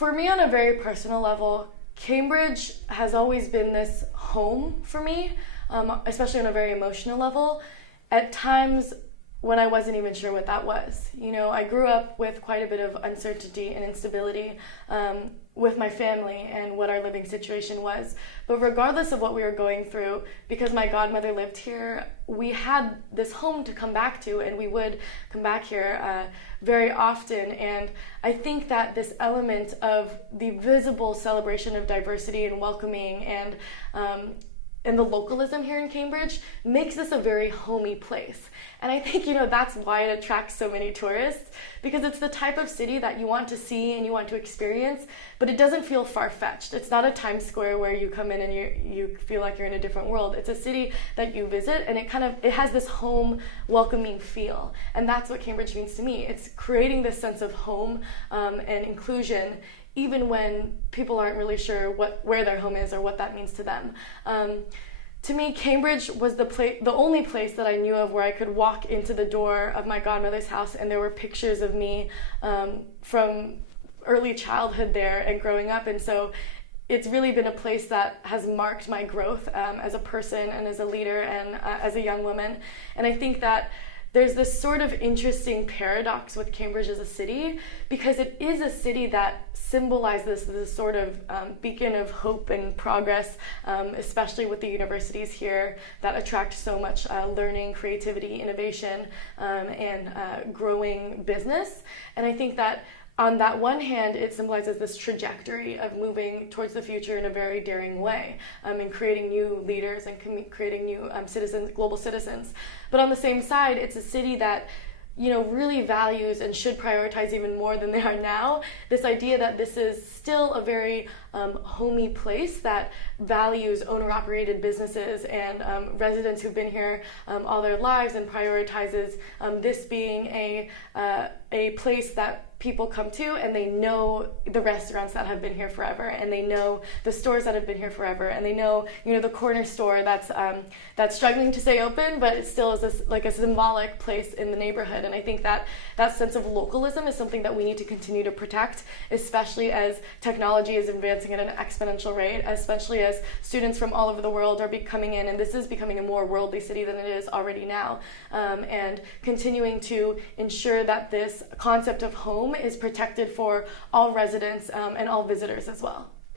For me, on a very personal level, Cambridge has always been this home for me, especially on a very emotional level. At times when I wasn't even sure what that was. You know, I grew up with quite a bit of uncertainty and instability with my family and what our living situation was. But regardless of what we were going through, because my godmother lived here, we had this home to come back to, and we would come back here very often. And I think that this element of the visible celebration of diversity and welcoming and the localism here in Cambridge makes this a very homey place. And I think, you know, that's why it attracts so many tourists, because it's the type of city that you want to see and you want to experience, but it doesn't feel far-fetched. It's not a Times Square where you come in and you feel like you're in a different world. It's a city that you visit, and it has this home welcoming feel. And that's what Cambridge means to me. It's creating this sense of home and inclusion, even when people aren't really sure where their home is or what that means to them. To me, Cambridge was the only place that I knew of where I could walk into the door of my godmother's house and there were pictures of me from early childhood there and growing up. And so it's really been a place that has marked my growth as a person and as a leader and as a young woman. And I think that there's this sort of interesting paradox with Cambridge as a city, because it is a city that symbolizes this sort of beacon of hope and progress, especially with the universities here that attract so much learning, creativity, innovation, and growing business. And I think that on that one hand, it symbolizes this trajectory of moving towards the future in a very daring way, and creating new leaders and creating new citizens, global citizens. But on the same side, it's a city that, you know, really values and should prioritize even more than they are now, this idea that this is still a very homey place that values owner-operated businesses and residents who've been here all their lives, and prioritizes this being a place that people come to, and they know the restaurants that have been here forever, and they know the stores that have been here forever, and they know, you know, the corner store that's struggling to stay open, but it still is this, like a symbolic place in the neighborhood. And I think that that sense of localism is something that we need to continue to protect, especially as technology is advancing at an exponential rate, especially as students from all over the world are coming in, and this is becoming a more worldly city than it is already now, and continuing to ensure that this concept of home is protected for all residents and all visitors as well.